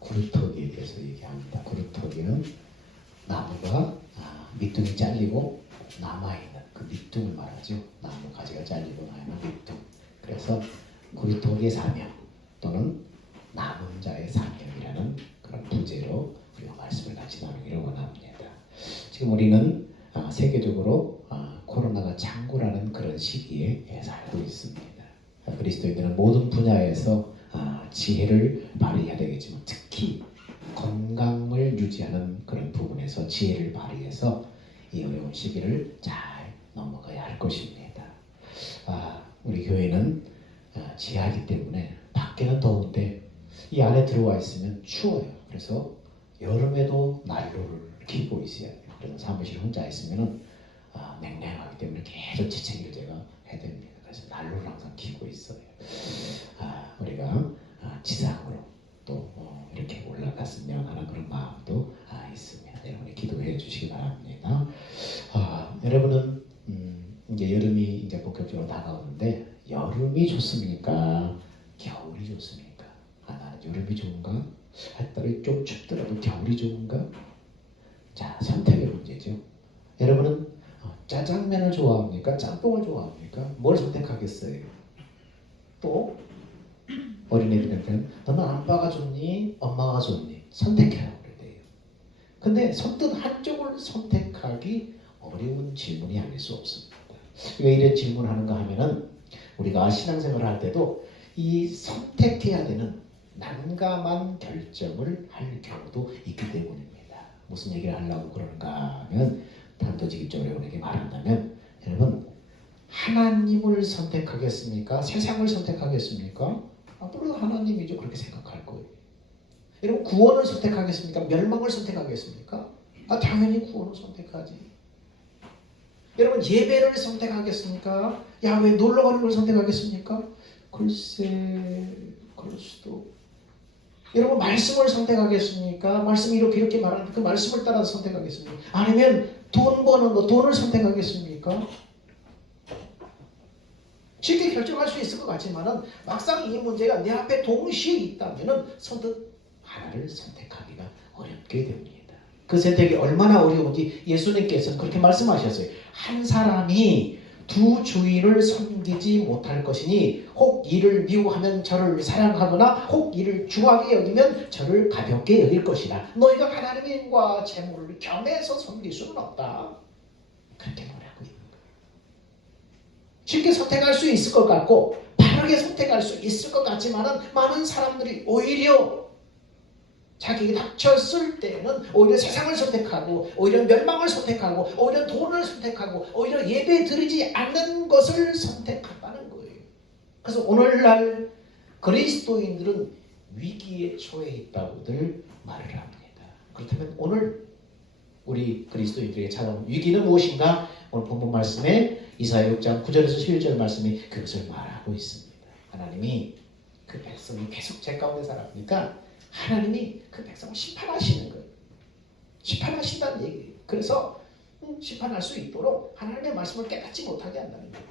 구루터기에 대해서 얘기합니다. 구루터기는 나무가 밑둥이 잘리고 남아있는 그 밑둥을 말하죠. 나무 가지가 잘리고 남아있는 밑둥. 그래서 구루터기의 사명 또는 남은 자의 사명이라는 그런 부제로 우리가 말씀을 같이 나누기를 원합니다. 지금 우리는 세계적으로 코로나가 창궐하는 그런 시기에 살고 있습니다. 그리스도인들은 모든 분야에서 지혜를 발휘해야 되겠지만 특히 건강을 유지하는 그런 부분에서 지혜를 발휘해서 이 어려운 시기를 잘 넘어가야 할 것입니다. 우리 교회는 지하이기 때문에 밖에는 더운데 이 안에 들어와 있으면 추워요. 그래서 여름에도 난로를 켜고 있어야 돼요. 그래서 사무실 혼자 있으면 냉랭하기 때문에 계속 재채기를 제가 해야 됩니다. 그래서 난로를 항상 켜고 있어요. 우리가 지상으로 또 이렇게 올라갔으면 하는 그런 마음도 있습니다. 여러분이 기도해 주시기 바랍니다. 여러분은 이제 여름이 이제 본격적으로 다가오는데 여름이 좋습니까? 겨울이 좋습니까? 나는 여름이 좋은가? 햇살이 좀 춥더라도 겨울이 좋은가? 자, 선택의 문제죠. 여러분은 짜장면을 좋아합니까? 짬뽕을 좋아합니까? 뭘 선택하겠어요? 또 어린애들한테는 너는 아빠가 좋니? 엄마가 좋니? 선택해라 그래요. 근데 선뜻 한쪽을 선택하기 어려운 질문이 아닐 수 없습니다. 왜 이런 질문을 하는가 하면은 우리가 신앙생활을 할 때도 이 선택해야 되는 난감한 결정을 할 경우도 있기 때문입니다. 무슨 얘기를 하려고 그러는가 하면 단도직입적으로 여러분에게 말한다면 여러분 하나님을 선택하겠습니까? 세상을 선택하겠습니까? 앞으로도 하나님이죠. 그렇게 생각할 거예요. 여러분 구원을 선택하겠습니까? 멸망을 선택하겠습니까? 당연히 구원을 선택하지. 여러분 예배를 선택하겠습니까? 야외 놀러 가는 걸 선택하겠습니까? 글쎄 그럴 수도. 여러분 말씀을 선택하겠습니까? 말씀이 이렇게 말하는데 그 말씀을 따라서 선택하겠습니까? 아니면 돈 버는 거 돈을 선택하겠습니까? 쉽게 결정할 수 있을 것 같지만은 막상 이 문제가 내 앞에 동시에 있다면은 선뜻 하나를 선택하기가 어렵게 됩니다. 그 선택이 얼마나 어려운지 예수님께서는 그렇게 말씀하셨어요. 한 사람이 두 주인을 섬기지 못할 것이니 혹 이를 미워하면 저를 사랑하거나 혹 이를 중하게 여기면 저를 가볍게 여길 것이다. 너희가 하나님과 재물을 겸해서 섬길 수는 없다. 그렇게 말하고 있는 거예요. 쉽게 선택할 수 있을 것 같고 바르게 선택할 수 있을 것 같지만은 많은 사람들이 오히려 자기에게 닥쳤을 때는 오히려 세상을 선택하고 오히려 멸망을 선택하고 오히려 돈을 선택하고 오히려 예배 드리지 않는 것을 선택한다는 거예요. 그래서 오늘날 그리스도인들은 위기에 처해 있다고들 말을 합니다. 그렇다면 오늘 우리 그리스도인들에게 찾아온 위기는 무엇인가? 오늘 본문 말씀에 이사야 6장 9절에서 11절 말씀이 그것을 말하고 있습니다. 하나님이 그 백성이 계속 제 가운데 살아보니까 하나님이 그 백성을 심판하시는 거예요. 심판하신다는 얘기예요. 그래서 심판할 수 있도록 하나님의 말씀을 깨닫지 못하게 한다는 거예요.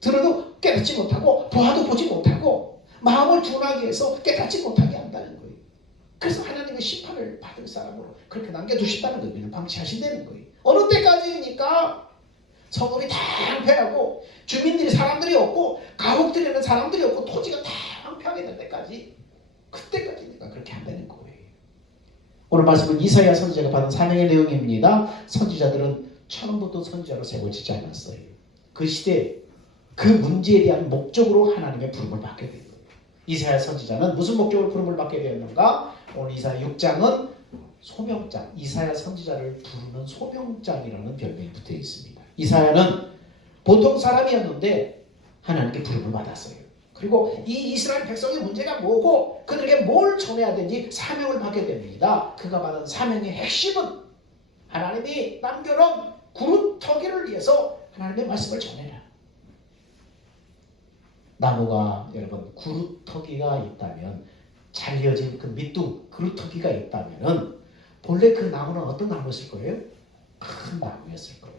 들어도 깨닫지 못하고 보아도 보지 못하고 마음을 둔하게 해서 깨닫지 못하게 한다는 거예요. 그래서 하나님의 심판을 받을 사람으로 그렇게 남겨두신다는 거예요. 의미를 방치하신다는 거예요. 어느 때까지입니까? 성읍이 다 황폐하고 주민들이 사람들이 없고 가옥들에는 사람들이 없고 토지가 다 황폐하게 될 때까지 그때까지 내가 그렇게 한다는 거예요. 오늘 말씀은 이사야 선지자가 받은 사명의 내용입니다. 선지자들은 처음부터 선지자로 세워지지 않았어요. 그 시대 그 문제에 대한 목적으로 하나님의 부름을 받게 된 거예요. 이사야 선지자는 무슨 목적으로 부름을 받게 되었는가? 오늘 이사야 6장은 소명장, 이사야 선지자를 부르는 소명장이라는 별명이 붙어 있습니다. 이사야는 보통 사람이었는데 하나님께 부름을 받았어요. 그리고 이 이스라엘 백성의 문제가 뭐고 그들에게 뭘 전해야 되는지 사명을 받게 됩니다. 그가 받은 사명의 핵심은 하나님이 남겨놓은 구루터기를 위해서 하나님의 말씀을 전해라. 나무가 여러분 구루터기가 있다면 잘려진 그 밑둥 구루터기가 있다면 본래 그 나무는 어떤 나무였을 거예요? 큰 나무였을 거예요.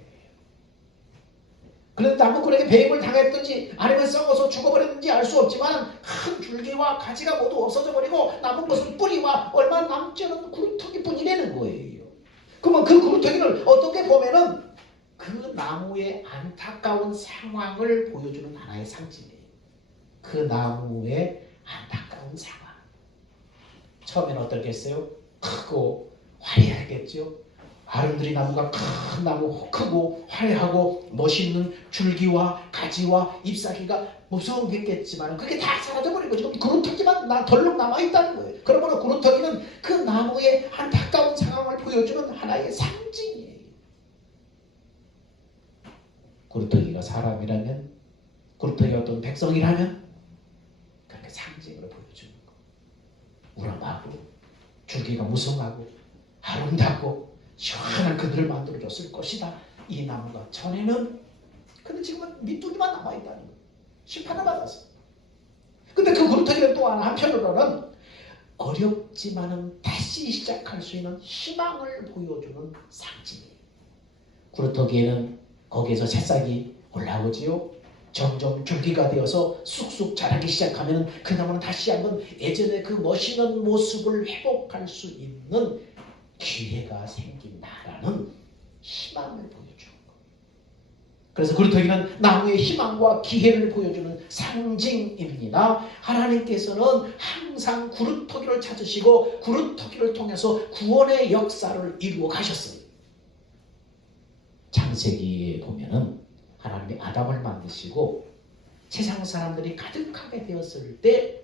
그런데 나무꾼에게 배임을 당했든지 아니면 썩어서 죽어버렸는지 알 수 없지만 큰 줄기와 가지가 모두 없어져 버리고 남은 것은 뿌리와 얼마 남지 않은 구루터기뿐이라는 거예요. 그러면 그 구루터기를 어떻게 보면은 그 나무의 안타까운 상황을 보여주는 하나의 상징이에요. 그 나무의 안타까운 상황. 처음에는 어떻겠어요? 크고 화려하겠죠. 아름드리 나무가 큰 나무, 크고 화려하고 멋있는 줄기와 가지와 잎사귀가 무서웠겠지만 그게 다 사라져버리고 지금 구루터기만 덜렁 남아있다는 거예요. 그러므로 구루터기는 그 나무의 안타까운 상황을 보여주는 하나의 상징이에요. 구루터기가 사람이라면, 구루터기가 어떤 백성이라면 그렇게 상징으로 보여주는 거. 우람하고 줄기가 무성하고 아름답고 시원한 그늘을 만들어줬을 것이다. 이 나무가 전에는. 근데 지금은 밑둥이만 남아있다는 거예요. 심판을 받았어. 근데 그 구루터기는 또한 한편으로는 어렵지만은 다시 시작할 수 있는 희망을 보여주는 상징이에요. 구루터기에는 거기에서 새싹이 올라오지요. 점점 줄기가 되어서 쑥쑥 자라기 시작하면 그 나무는 다시 한번 예전의 그 멋있는 모습을 회복할 수 있는 기회가 생긴다라는 희망을 보여주는 거예요. 그래서 구루터기는 나무의 희망과 기회를 보여주는 상징입니다. 하나님께서는 항상 구루터기를 찾으시고 구루터기를 통해서 구원의 역사를 이루어 가셨어요. 창세기에 보면은 하나님이 아담을 만드시고 세상 사람들이 가득하게 되었을 때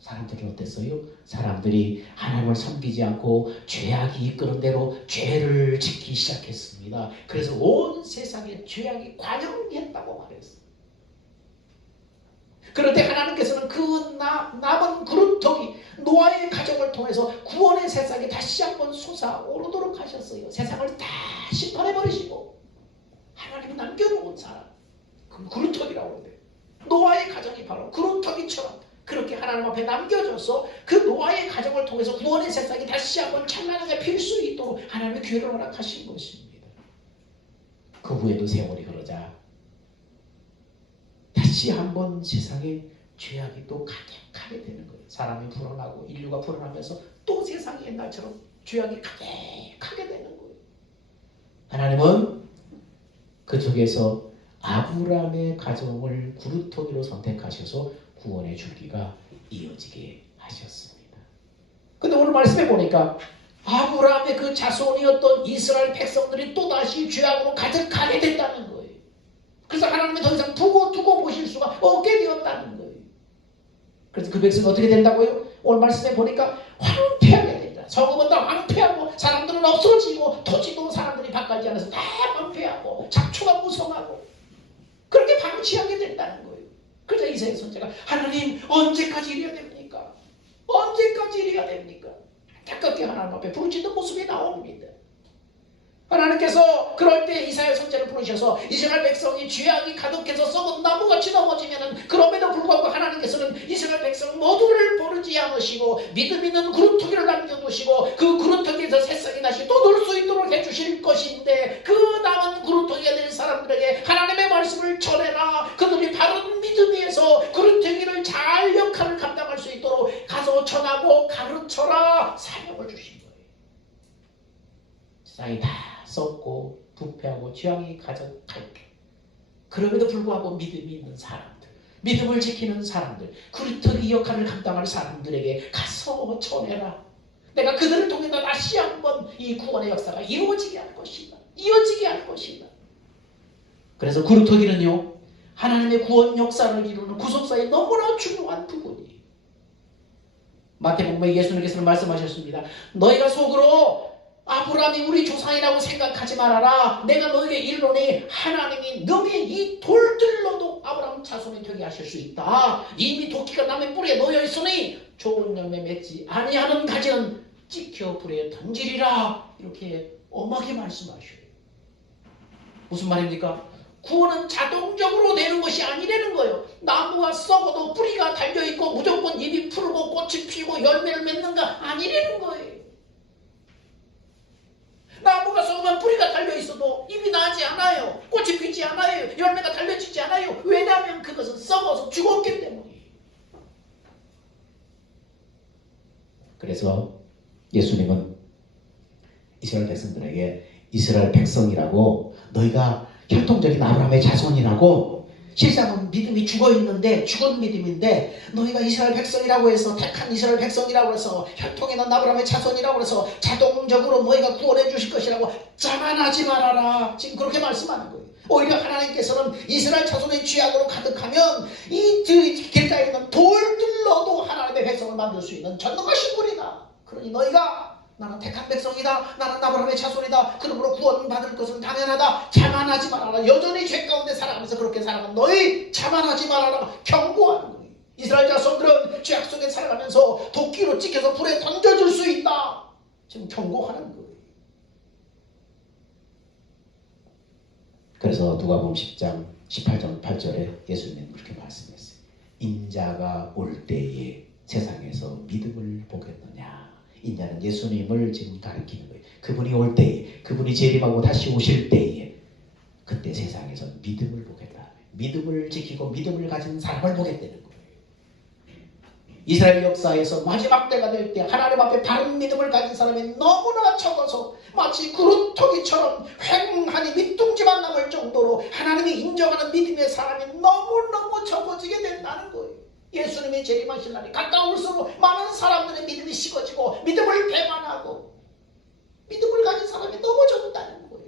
사람들은 어땠어요? 사람들이 하나님을 섬기지 않고 죄악이 이끄는 대로 죄를 짓기 시작했습니다. 그래서 온 세상에 죄악이 관영했다고 말했어요. 그런데 하나님께서는 그 남은 구루터기 노아의 가정을 통해서 구원의 새싹이 다시 한번 솟아오르도록 하셨어요. 세상을 다 심판해버리시고 하나님이 남겨놓은 사람, 그 구루터기라고 그래요. 노아의 가정이 바로 구루터기처럼 그렇게 하나님 앞에 남겨져서 그 노아의 가정을 통해서 구원의 새싹이 다시 한번 찬란하게 필 수 있도록 하나님의 기회를 허락하신 것입니다. 그 후에도 세월이 흐르자 다시 한번 세상에 죄악이 또 가득하게 되는 거예요. 사람이 불어나고 인류가 불어나면서 또 세상이 옛날처럼 죄악이 가득하게 되는 거예요. 하나님은 그 속에서 아브라함의 가정을 구루터기로 선택하셔서 구원의 줄기가 이어지게 하셨습니다. 근데 오늘 말씀해 보니까 아브라함의 그 자손이었던 이스라엘 백성들이 또다시 죄악으로 가득하게 됐다는 거예요. 그래서 하나님은 더 이상 두고 보실 수가 없게 되었다는 거예요. 그래서 그 백성이 어떻게 된다고요? 오늘 말씀해 보니까 황폐하게 된다. 성읍은 다 황폐하고 사람들은 없어지고 토지도 사람들이 바꾸지 않아서 다 황폐하고 잡초가 무성하고 그렇게 방치하게 된다는 거예요. 그래서 이사야 선지자가 하나님 언제까지 이래야 됩니까? 언제까지 이래야 됩니까? 안타깝게 하나님 앞에 부르짖는 모습이 나옵니다. 하나님께서 그럴 때 이사야 선지자를 부르셔서 이스라엘 백성이 죄악이 가득해서 썩은 나무같이 넘어지면은 그럼에도 불구하고 하나님께서는 이스라엘 백성 모두를 버리지 않으시고 믿음 있는 구루터기를 남겨두시고 그 구루터기에서 새싹이 다시 또 놀 수 있도록 해주실 것인데 그 남은 구루터기가 된 사람들에게 하나님의 말씀을 전해라. 그들이 바른 믿음 위에서 구루터기를 잘 역할을 감당할 수 있도록 가서 전하고 가르쳐라 사명을 주신 거예요. 세상이 다 썩고 부패하고 죄악이 가득할 때 그럼에도 불구하고 믿음이 있는 사람들, 믿음을 지키는 사람들, 구루터기 역할을 감당할 사람들에게 가서 전해라. 내가 그들을 통해 다시 한번 이 구원의 역사가 이루어지게 할 것이다. 이어지게 할 것이다. 그래서 구루터기는요 하나님의 구원 역사를 이루는 구속사의 너무나 중요한 부분이에요. 마태복음에 예수님께서는 말씀하셨습니다. 너희가 속으로 아브라함이 우리 조상이라고 생각하지 말아라. 내가 너에게 이르노니 하나님이 너의 이 돌들로도 아브라함 자손이 되게 하실 수 있다. 이미 도끼가 남의 뿔에 놓여 있으니 좋은 열매 맺지 아니하는 가지는 찍혀 불에 던지리라. 이렇게 엄하게 말씀하셔요. 무슨 말입니까? 구원은 자동적으로 되는 것이 아니라는 거예요. 나무가 썩어도 뿌리가 달려있고 무조건 잎이 풀고 꽃이 피고 열매를 맺는가 아니라는 거예요. 나무가 썩으면 뿌리가 달려있어도 잎이 나지 않아요. 꽃이 피지 않아요. 열매가 달려지지 않아요. 왜냐하면 그것은 썩어서 죽었기 때문이에요. 그래서 예수님은 이스라엘 백성들에게 이스라엘 백성이라고, 너희가 혈통적인 아브라함의 자손이라고, 실상은 믿음이 죽어있는데, 죽은 믿음인데 너희가 이스라엘 백성이라고 해서, 택한 이스라엘 백성이라고 해서, 혈통에 난 아브라함의 자손이라고 해서 자동적으로 너희가 구원해 주실 것이라고 자만하지 말아라. 지금 그렇게 말씀하는 거예요. 오히려 하나님께서는 이스라엘 자손의 죄악으로 가득하면 이 길가에 있는 돌들로도 하나님의 백성을 만들 수 있는 전능하신 분이다. 그러니 너희가 나는 택한 백성이다, 나는 아브라함의 자손이다, 그러므로 구원받을 것은 당연하다, 자만하지 말아라. 여전히 죄 가운데 살아가면서 그렇게 살아가는 너희 자만하지 말아라 경고하는 거예요. 이스라엘 자손들은 죄악 속에 살아가면서 도끼로 찍혀서 불에 던져질 수 있다, 지금 경고하는 거예요. 그래서 누가복음 10장 18절 8절에 예수님은 그렇게 말씀했어요. 인자가 올 때에 세상에서 믿음을 보겠느냐. 인자는 예수님을 지금 가리키는 거예요. 그분이 올 때에, 그분이 재림하고 다시 오실 때에, 그때 세상에서 믿음을 보겠다. 믿음을 지키고 믿음을 가진 사람을 보겠다는 거예요. 이스라엘 역사에서 마지막 때가 될 때 하나님 앞에 바른 믿음을 가진 사람이 너무나 적어서 마치 구루토기처럼 횡하니 밑둥지만 남을 정도로 하나님이 인정하는 믿음의 사람이 너무너무 적어지게 된다는 거예요. 예수님이 재림하실 날이 가까울수록 많은 사람들의 믿음이 식어지고 믿음을 배반하고 믿음을 가진 사람이 너무 적다는 거예요.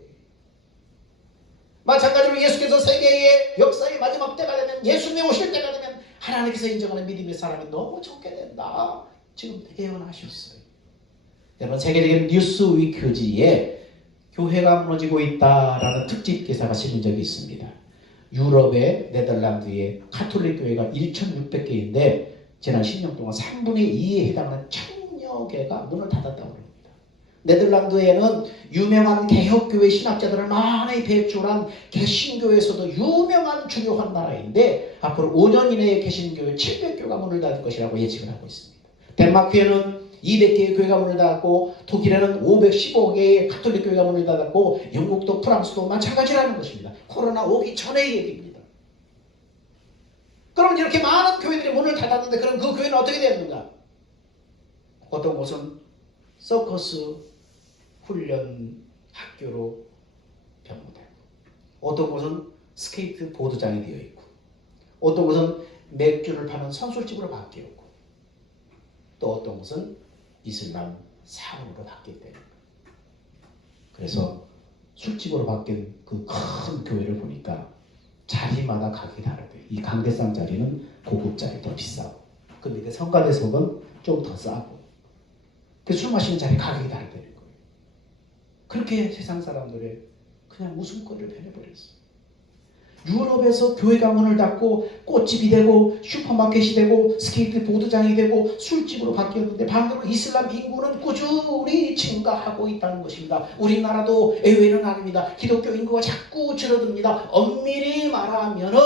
마찬가지로 예수께서 세계의 역사의 마지막 때가 되면, 예수님이 오실 때가 되면 하나님께서 인정하는 믿음의 사람이 너무 적게 된다, 지금 예언하셨어요. 여러분, 세계적인 뉴스위크지에 교회가 무너지고 있다라는 특집 기사가 실린 적이 있습니다. 유럽의 네덜란드의 카톨릭 교회가 1,600개인데 지난 10년 동안 3분의 2에 해당하는 1,000여 개가 문을 닫았다고 합니다. 네덜란드에는 유명한 개혁교회 신학자들을 많이 배출한 개신교에서도 유명한 중요한 나라인데 앞으로 5년 이내에 개신교회 700교가 문을 닫을 것이라고 예측을 하고 있습니다. 덴마크에는 200개의 교회가 문을 닫았고, 독일에는 515개의 카톨릭 교회가 문을 닫았고, 영국도 프랑스도 마찬가지라는 것입니다. 코로나 오기 전의 얘기입니다. 그럼 이렇게 많은 교회들이 문을 닫았는데 그럼 그 교회는 어떻게 됐는가? 어떤 곳은 서커스 훈련 학교로 변모되고, 어떤 곳은 스케이트 보드장이 되어 있고, 어떤 곳은 맥주를 파는 선술집으로 바뀌었고, 또 어떤 곳은 이슬람 사원으로 바뀌었대요. 그래서 술집으로 바뀐 그 큰 교회를 보니까 자리마다 가격이 다르대요. 이 강대상 자리는 고급 자리 더 비싸고, 그 밑에 성가대석은 좀 더 싸고, 그 술 마시는 자리 가격이 다르다는 거예요. 그렇게 세상 사람들의 그냥 웃음거리를 변해버렸어요. 유럽에서 교회가 문을 닫고 꽃집이 되고 슈퍼마켓이 되고 스케이트보드장이 되고 술집으로 바뀌었는데 반대로 이슬람 인구는 꾸준히 증가하고 있다는 것입니다. 우리나라도 예외는 아닙니다. 기독교 인구가 자꾸 줄어듭니다. 엄밀히 말하면은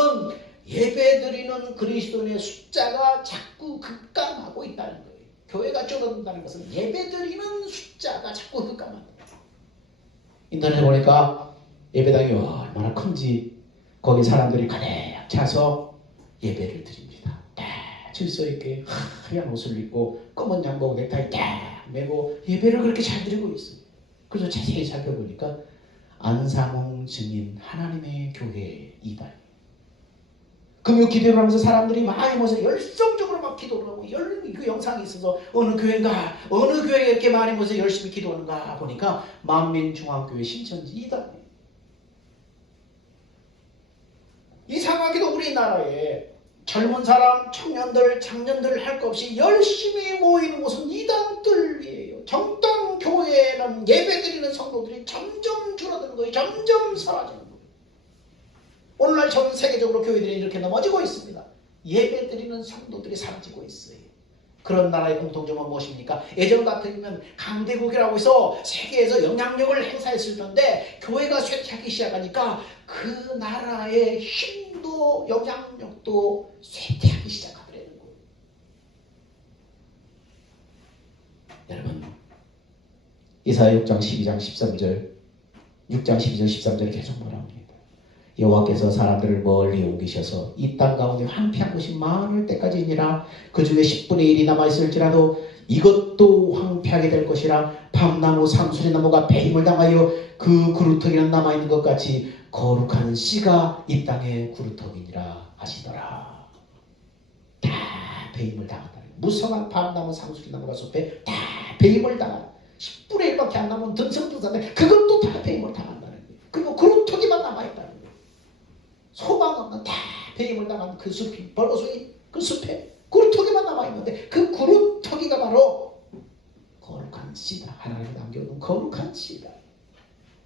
예배드리는 그리스도인의 숫자가 자꾸 급감하고 있다는 거예요. 교회가 줄어든다는 것은 예배드리는 숫자가 자꾸 급감한다. 인터넷에 보니까 예배당이 얼마나 큰지, 거기 사람들이 가득 차서 예배를 드립니다. 딱 질서 있게 하얀 옷을 입고 검은 양복 넥타이 딱 메고 예배를 그렇게 잘 드리고 있어요. 그래서 자세히 살펴보니까 안상홍 증인 하나님의 교회 이단, 금요 기도를 하면서 사람들이 많이 모여서 열성적으로 막 기도를 하고, 그 영상이 있어서 어느 교회인가, 어느 교회에 이렇게 많이 모여서 열심히 기도하는가 보니까 만민중앙교회 신천지 이단이에요. 이상하게도 우리나라에 젊은 사람, 청년들, 장년들 할 것 없이 열심히 모이는 곳은 이단들이에요. 정당 교회는 예배드리는 성도들이 점점 줄어드는 거예요. 점점 사라지는 거예요. 오늘날 전 세계적으로 교회들이 이렇게 넘어지고 있습니다. 예배드리는 성도들이 사라지고 있어요. 그런 나라의 공통점은 무엇입니까? 예전 같으면 강대국이라고 해서 세계에서 영향력을 행사했을 텐데 교회가 쇠퇴하기 시작하니까 그 나라의 힘도 영향력도 쇠퇴하기 시작하더라는 거예요. 여러분, 이사야 6장 12장 13절 6장 12절 13절에 계속 뭐라 합니다. 여호와께서 사람들을 멀리 옮기셔서 이 땅 가운데 황폐한 곳이 많을 때까지니라. 그 중에 10분의 1이 남아있을지라도 이것도 황폐하게 될 것이라. 밤나무 상수리나무가 배임을 당하여 그 구루터기는 남아있는 것 같이 거룩한 씨가 이 땅에 구루터기니라 하시더라. 다 배임을 당한다. 무성한 밤나무 상수리나무가 숲에 다 배임을 당한다. 10분의 1밖에 안 남은 든성든성한데 그것도 다 배임을 당한다는 거예요. 그리고 구루터기만 남아있다는 거예요. 소망 없는 다 배임을 당한 그 숲이 벌거숭이 그 숲에 구루터기만 남아있는데 그 구루터기가 바로 거룩한 씨다. 하나님이 남겨놓은 거룩한 씨다.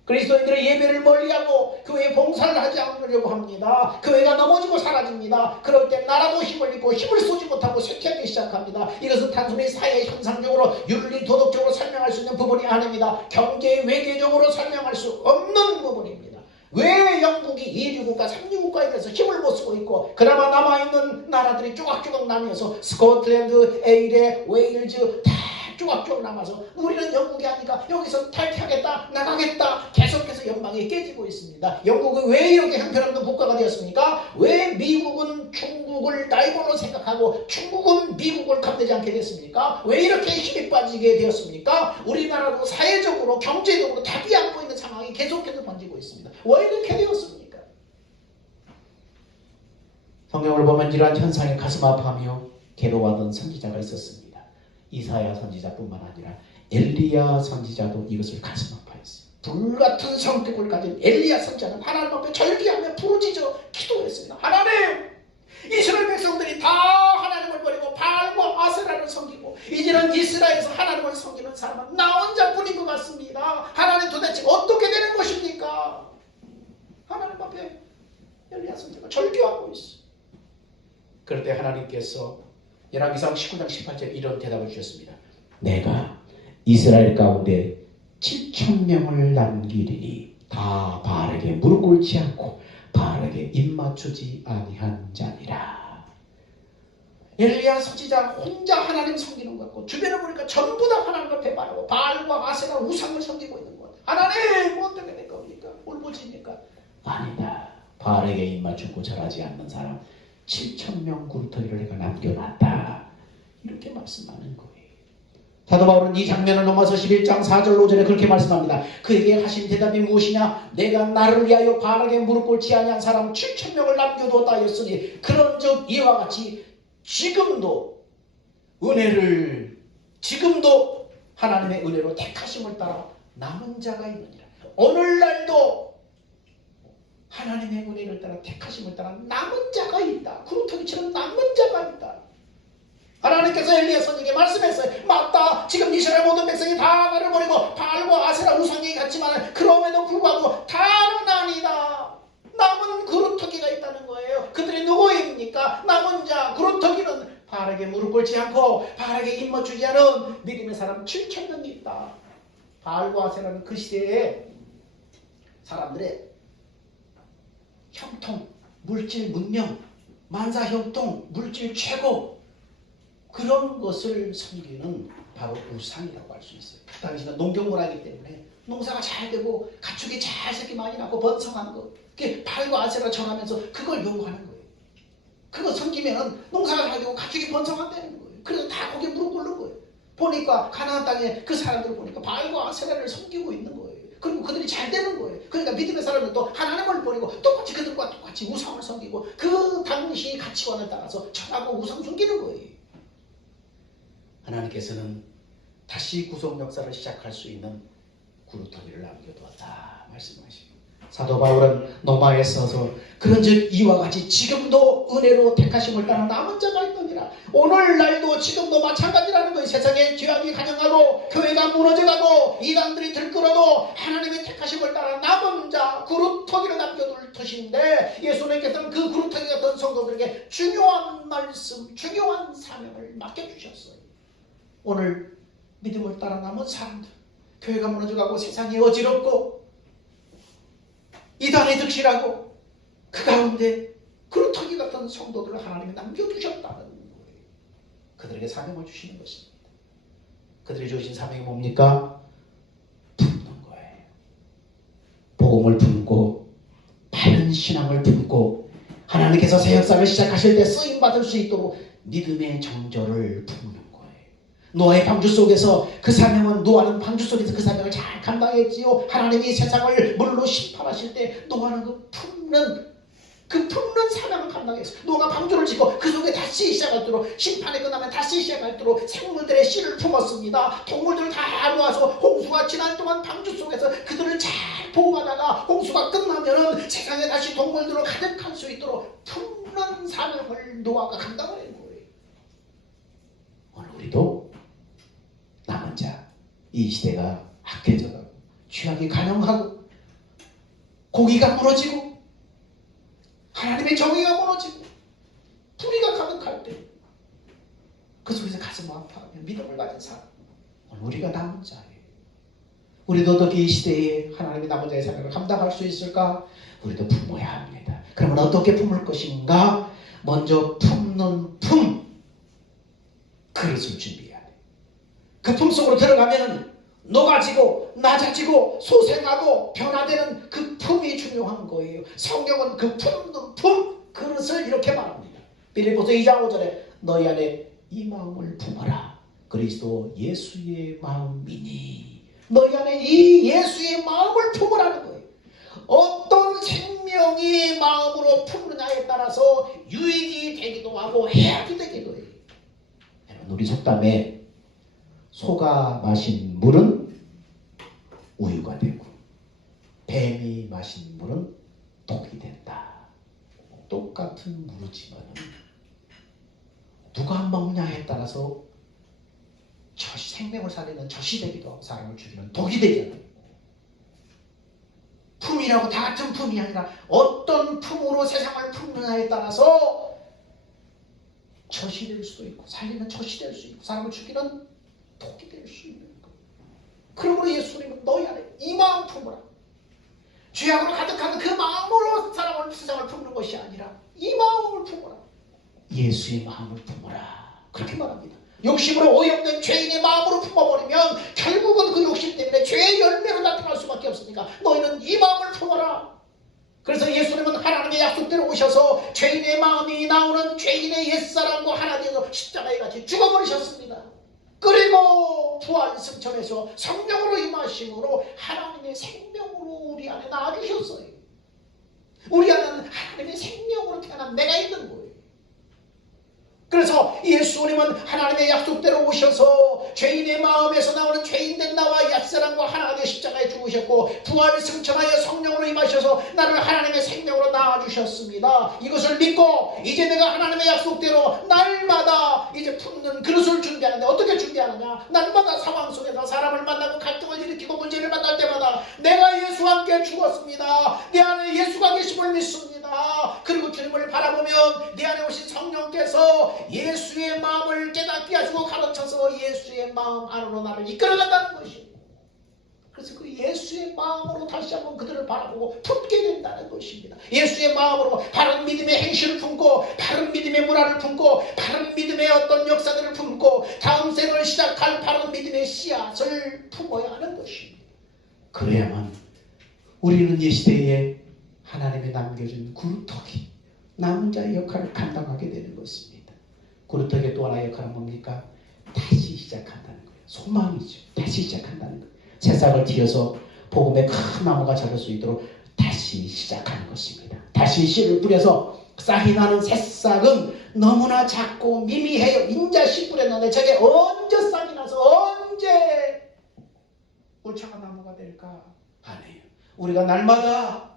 그리스도인들의 예배를 멀리하고 교회 봉사를 하지 않으려고 합니다. 교회가 넘어지고 사라집니다. 그럴 때 나라도 힘을 잃고 힘을 쏘지 못하고 쇠퇴하기 시작합니다. 이것은 단순히 사회 현상적으로 윤리 도덕적으로 설명할 수 있는 부분이 아닙니다. 경제 외교적으로 설명할 수 없는 부분입니다. 왜 영국이 2류 국가, 3류 국가에 대해서 힘을 못 쓰고 있고 그나마 남아있는 나라들이 조각조각 나뉘어서 스코틀랜드, 에일에, 웨일즈 다 조각조각 남아서 우리는 영국이 아니까 여기서 탈퇴하겠다, 나가겠다 계속해서 연방이 깨지고 있습니다. 영국은 왜 이렇게 형편없는 국가가 되었습니까? 왜 미국은 중국을 라이벌로 생각하고 중국은 미국을 감내지 않게 됐습니까? 왜 이렇게 힘이 빠지게 되었습니까? 우리나라도 사회적으로 경제적으로 답이 안 보이는 상황이 계속해서 번지고 있습니다. 왜 이렇게 되었습니까? 성경을 보면 이러한 현상에 가슴 아파하며 괴로워하던 선지자가 있었습니다. 이사야 선지자뿐만 아니라 엘리야 선지자도 이것을 가슴 아파했어요. 불같은 성격을 가진 엘리야 선지자는 하나님 앞에 절기하며 부르짖어 기도했습니다. 하나님! 이스라엘 백성들이 다 하나님을 버리고 바알과 아세라를 섬기고 이제는 이스라엘에서 하나님을 섬기는 사람은 나 혼자뿐인 것 같습니다. 하나님 도대체 어떻게 되는 것입니까? 하나님 앞에 엘리야 선지자가 절규하고 있어요. 그럴 때 하나님께서 열왕기상 19장 18절 이런 대답을 주셨습니다. 내가 이스라엘 가운데 7,000명을 남기리니 다 바알에게 무릎 꿇지 않고 바알에게 입맞추지 아니한 자니라. 엘리야 선지자 혼자 하나님 섬기는 것 같고 주변을 보니까 전부 다 하나님 앞에 바르고 바알과 아세라 우상을 섬기고 있는 것 같아요. 하나님 어떻게 될 겁니까? 울부짖니까? 아니다. 바알에게 입맞추고 절하지 않는 사람 7,000명 구루터기를 내가 남겨놨다. 이렇게 말씀하는 거예요. 사도 바울은 이 장면을 넘어서 11장 4절 5절에 그렇게 말씀합니다. 그에게 하신 대답이 무엇이냐? 내가 나를 위하여 바알에게 무릎 꿇지 아니한 사람 7,000명을 남겨두었다 하였으니 그런즉 이와 같이 지금도 하나님의 은혜로 택하심을 따라 남은 자가 있느니라. 오늘날도 하나님의 은혜를 따라 택하심을 따라 남은 자가 있다. 구루터기처럼 남은 자가 있다. 하나님께서 엘리야 선지자에게 말씀했어요. 맞다. 지금 이스라엘 모든 백성이 다 나를 버리고 바알과 아세라 우상이 같지만 그럼에도 불구하고 다는 아니다. 남은 구루터기가 있다는 거예요. 그들이 누구입니까? 남은 자 구루터기는 바알에게 무릎 꿇지 않고 바알에게 입맞추지 않은 믿음의 사람 7,000명이 있다. 바알과 아세라는 그 시대에 사람들의 형통, 물질 문명, 만사형통, 물질 최고 그런 것을 섬기는 바로 우상이라고 할 수 있어요. 그 당시는 농경문화이기 때문에 농사가 잘 되고 가축이 잘 새끼 많이 낳고 번성하는 거 그게 바알과 아세라 정하면서 그걸 요구하는 거예요. 그거 섬기면 농사가 잘 되고 가축이 번성한다는 거예요. 그래서 다 거기에 무릎 꿇는 거예요. 보니까 가나안 땅에 그 사람들을 보니까 바알과 아세라를 섬기고 있는 거예요. 그리고 그들이 잘 되는 거예요. 그러니까 믿음의 사람은 또 하나님을 버리고 똑같이 그들과 똑같이 우상을 섬기고 그 당시 가치관을 따라서 절하고 우상 섬기는 거예요. 하나님께서는 다시 구속 역사를 시작할 수 있는 구루터기를 남겨두었다 말씀하시고 사도 바울은 로마에 서서 그런즉 이와 같이 지금도 은혜로 택하심을 따라 남은 자가 있느니라. 오늘날도 지금도 마찬가지라는 거예요. 세상에 죄악이 간영하고 교회가 무너져가고 이단들이 들끓어도 하나님의 택하심을 따라 남은 자 구루터기를 남겨둘 터인데 예수님께서는 그 구루터기 같은 성도들에게 중요한 말씀 중요한 사명을 맡겨주셨어요. 오늘 믿음을 따라 남은 사람들 교회가 무너져가고 세상이 어지럽고 이단에 득실하고 그 가운데 구루터기 같은 성도들을 하나님이 남겨두셨다는 거예요. 그들에게 사명을 주시는 것입니다. 그들이 주신 사명이 뭡니까? 신앙을 품고 하나님께서 새 역사를 시작하실 때 쓰임받을 수 있도록 믿음의 정조를 품는 거예요. 노아의 방주 속에서 그 사명은, 노아는 방주 속에서 그 사명을 잘 감당했지요. 하나님이 세상을 물로 심판하실 때 노아는 그 품는 사명을 감당했어요. 노아가 방주를 짓고 그 속에 다시 시작하도록, 심판이 끝나면 다시 시작하도록 생물들의 씨를 품었습니다. 동물들을 다 모아서 홍수가 지난 동안 방주 속에서 그들을 잘 보호하다가 홍수가 끝나면은 세상에 다시 동물들로 가득할 수 있도록 품는 사명을 노아가 감당을 한 거예요. 오늘 우리도 남은 자, 이 시대가 악해져가고 취약이 가능하고 고기가 무너지고 하나님의 정의가 무너지고 불의가 가득할 때 그 속에서 가슴 아파하며 믿음을 가진 사람, 오늘 우리가 남은 자예요. 우리도 어떻게 이 시대에 하나님의 남은 자의 사명을 감당할 수 있을까? 우리도 품어야 합니다. 그러면 어떻게 품을 것인가? 먼저 품는 그릇을 준비해야 돼요. 그 품 속으로 들어가면 녹아지고 낮아지고 소생하고 변화되는 그 품이 중요한 거예요. 성경은 그 품는 그릇을 이렇게 말합니다. 빌립보서 2장 5절에 너희 안에 이 마음을 품어라. 그리스도 예수의 마음이니. 너희 안에 이 예수의 마음을 품으라는 거예요. 어떤 생명이 마음으로 품느냐에 따라서 유익이 되기도 하고 해악이 되기도 해요. 우리 속담에 소가 마신 물은 우유가 되고 뱀이 마신 물은 독이 된다. 똑같은 물이지만 누가 먹냐에 따라서 생명을 살리는 젖이 되기도 하고 사람을 죽이는 독이 되잖아요. 품이라고 다 같은 품이 아니라 어떤 품으로 세상을 품느냐에 따라서 젖이 될 수도 있고 살리는 젖이 될 수 있고 사람을 죽이는 독이 될 수 있는 것. 그러므로 예수님은 너희 안에 이 마음 품으라. 죄악으로 가득한 그 마음으로 세상을 품는 것이 아니라 이 마음을 품으라. 예수의 마음을 품으라. 그렇게 말합니다. 욕심으로 오염된 죄인의 마음으로 품어버리면 결국은 그 욕심 때문에 죄의 열매로 나타날 수밖에 없으니까 너희는 이 마음을 품어라. 그래서 예수님은 하나님의 약속대로 오셔서 죄인의 마음이 나오는 죄인의 옛사람과 하나 되어서 십자가에 같이 죽어버리셨습니다. 그리고 부활 승천해서 성령으로 임하심으로 하나님의 생명으로 우리 안에 낳아주셨어요. 우리 안에는 하나님의 생명으로 태어난 내가 있는 거예요. 그래서 예수님은 하나님의 약속대로 오셔서 죄인의 마음에서 나오는 죄인된 나와 옛사람과 하나가 되어 십자가에 죽으셨고 부활을 승천하여 성령으로 임하셔서 나를 하나님의 생명으로 낳아주셨습니다. 이것을 믿고 이제 내가 하나님의 약속대로 날마다 이제 품는 그릇을 준비하는데 어떻게 준비하느냐? 날마다 상황 속에서 사람을 만나고 갈등을 일으키고 문제를 만날 때마다 내가 예수와 함께 죽었습니다. 내 안에 예수가 계심을 믿습니다. 그리고 주님을 바라보면 내 안에 오신 성령께서 예수의 마음을 깨닫게 하시고 가르쳐서 예수의 마음 안으로 나를 이끌어간다는 것입니다. 그래서 그 예수의 마음으로 다시 한번 그들을 바라보고 품게 된다는 것입니다. 예수의 마음으로 바른 믿음의 행실을 품고 바른 믿음의 문화를 품고 바른 믿음의 어떤 역사들을 품고 다음 생을 시작할 바른 믿음의 씨앗을 품어야 하는 것입니다. 그래야만 우리는 이 시대에 하나님이 남겨준 구루터기 남은 자의 역할을 감당하게 되는 것입니다. 구루터기의 또 하나의 역할은 뭡니까? 다시 시작한다는 거예요. 소망이죠. 다시 시작한다는 거예요. 새싹을 튀어서 복음의 큰 나무가 자랄 수 있도록 다시 시작하는 것입니다. 다시 씨를 뿌려서 싹이 나는 새싹은 너무나 작고 미미해요. 인자 씨 뿌렸는데 저게 언제 싹이 나서 언제 울창한 나무가 될까? 아니에요. 우리가 날마다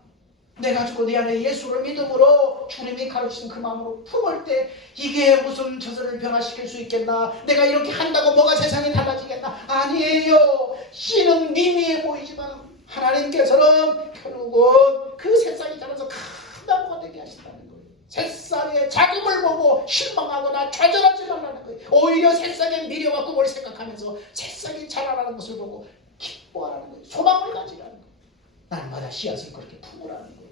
내가 죽고 내 안에 예수를 믿음으로 주님이 가르치신 그 마음으로 품을 때 이게 무슨 저들을 변화시킬 수 있겠나? 내가 이렇게 한다고 뭐가 세상이 달라지겠나? 아니에요. 씨는 미미해 보이지만 하나님께서는 결국은 그 새싹이 자라서 큰 나무가 되게 하신다는 거예요. 새싹의 작음을 보고 실망하거나 좌절하지 말라는 거예요. 오히려 새싹의 미래와 꿈을 생각하면서 새싹이 자라라는 것을 보고 기뻐하라는 거예요. 소망을 가지라는 거예요. 날마다 씨앗을 그렇게 품으라는 거예요.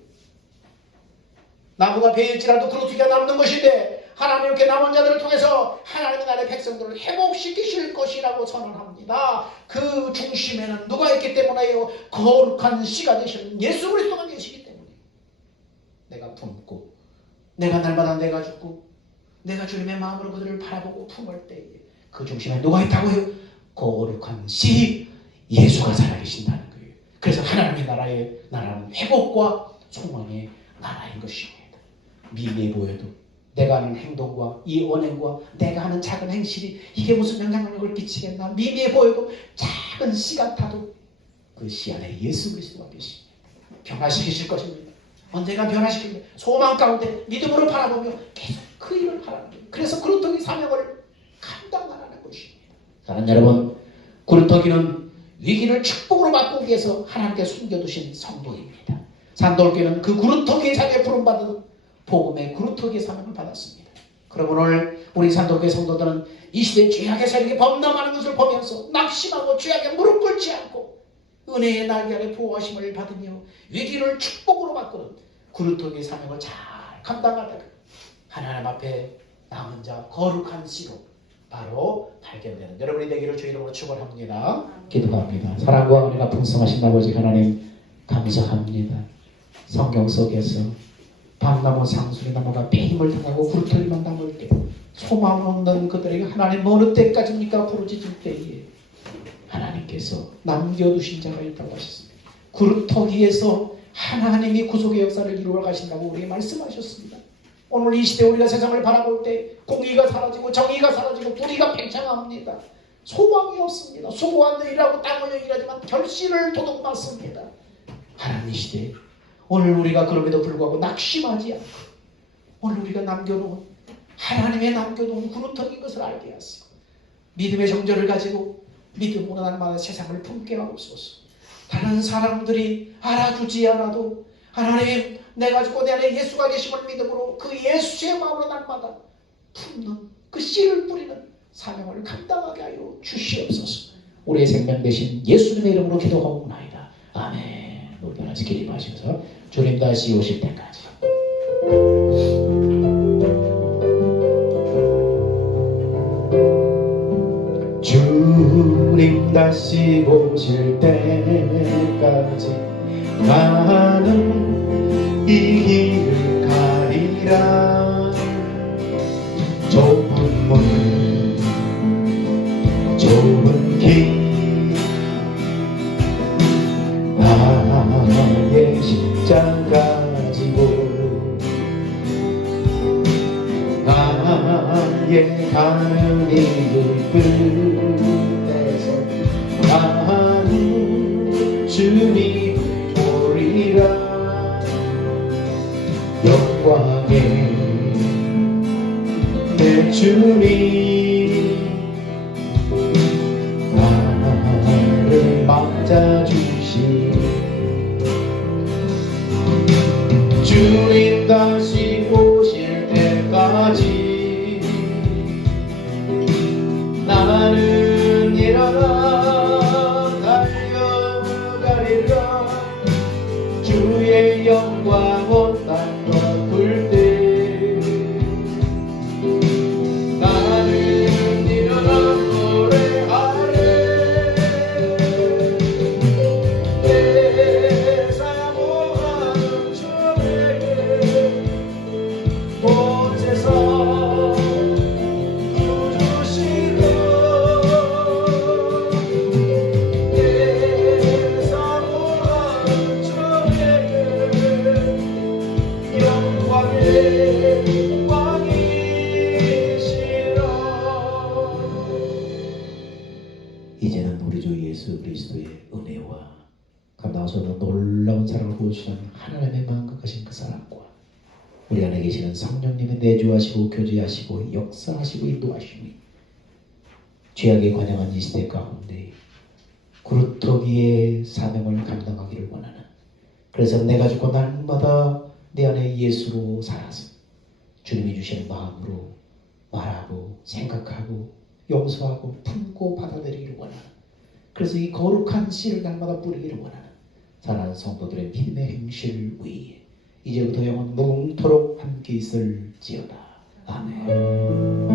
나무가 베일지라도 그루터기가 남는 것인데 하나님께 남은 자들을 통해서 하나님의 나라의 백성들을 회복시키실 것이라고 선언합니다. 그 중심에는 누가 있기 때문에요? 거룩한 씨가 되시는 예수 그리스도가 계시기 때문에 내가 품고 내가 날마다 내가 죽고 내가 주님의 마음으로 그들을 바라보고 품을 때에 그 중심에 누가 있다고요? 거룩한 씨 예수가 살아계신다는 거예요. 그래서 하나님의 나라는 회복과 소망의 나라인 것입니다. 미미해 보여도 내가 하는 행동과 이 언행과 내가 하는 작은 행실이 이게 무슨 영향력을 끼치겠나. 미미해 보여도 작은 씨 같아도 그 씨 안에 예수 그리스도가 계십니다. 변화시키실 것입니다. 언젠가 변화시킵니다. 소망 가운데 믿음으로 바라보며 계속 그 일을 하라는 거예요. 그래서 구루터기 사명을 감당하라는 것입니다. 사랑하는 여러분, 구루터기는 위기를 축복으로 바꾸기 위해서 하나님께 숨겨두신 성도입니다. 산돌교회는 그 구루터기의 자리에 부름받은 복음의 구루터기의 사명을 받았습니다. 그럼 오늘 우리 산돌교회 성도들은 이 시대 죄악의 세력이 범람하는 것을 보면서 낙심하고 죄악에 무릎 꿇지 않고 은혜의 날개 아래 보호하심을 받으며 위기를 축복으로 바꾸는 구루터기의 사명을 잘 감당하다가 하나님 앞에 남은 자 거룩한 씨로 바로 발견되는 여러분이 되기를 주 이름으로 축원합니다. 기도합니다. 사랑과 은혜가 풍성하신 아버지 하나님 감사합니다. 성경 속에서 밤나무 상수리 나무가 배임을 당하고 구루터기만 남을 때 소망 없는 그들에게 하나님 어느 때까지입니까? 부르짖을 때에 하나님께서 남겨두신 자가 있다고 하셨습니다. 구루터기에서 하나님이 구속의 역사를 이루어 가신다고 우리에게 말씀하셨습니다. 오늘 이 시대 우리가 세상을 바라볼 때 공의가 사라지고 정의가 사라지고 불의가 팽창합니다. 소망이 없습니다. 수고한 일하고 땀 흘려 일하지만 결실을 도둑맞습니다. 하나님 이 시대 오늘 우리가 그럼에도 불구하고 낙심하지 않고 오늘 우리가 하나님의 남겨놓은 구루터기인 것을 알게 하시고 믿음의 정절을 가지고 믿음으로 날마다 세상을 품게 하옵소서. 다른 사람들이 알아주지 않아도 하나님 내가 죽고 내 안에 예수가 계심을 믿음으로 그 예수의 마음으로 날마다 품는 그 씨를 뿌리는 사명을 감당하게 하여 주시옵소서. 우리의 생명 되신 예수님의 이름으로 기도하옵나이다. 아멘. 높여나지 기립하셔서 주님 다시 오실 때까지 주님 다시 오실 때까지 나는 이 길을 가리라. 좁은 문 좁은 길 나의 십자가 지고 나의 가는 이 끝에서 나는 주님 보리라. 영광의 내 주님 나를 맞아주시. 주님 다시 오실 때까지 나는 일어나 달려가리라. 주의 영광 온 땅과 불때 나는 일어나 노래하리. 내 사모하는 주에게 곳에서 구주시고 내 사모하는 주에게 영광의 왕이시라. 이제는 우리 주 예수 그리스도의 은혜와 감당하소서 놀라운 사랑을 보여주시는 하나님의 만극하신 그 사랑과 우리 안에 계시는 성령님의 내주하시고 교제하시고 역사하시고 인도하시니 죄악에 관영한 이 시대 가운데 구루터기의 사명을 감당하기를 원하는, 그래서 내가 죽고 날마다 내 안에 예수로 살아서 주님이 주시는 마음으로 말하고 생각하고 용서하고 품고 받아들이기를 원하는, 그래서 이 거룩한 씨를 날마다 뿌리기를 원하는 사랑하는 성도들의 믿음의 행실 위에 이제부터 영원 무궁토록 함께 있을지어다. 아멘.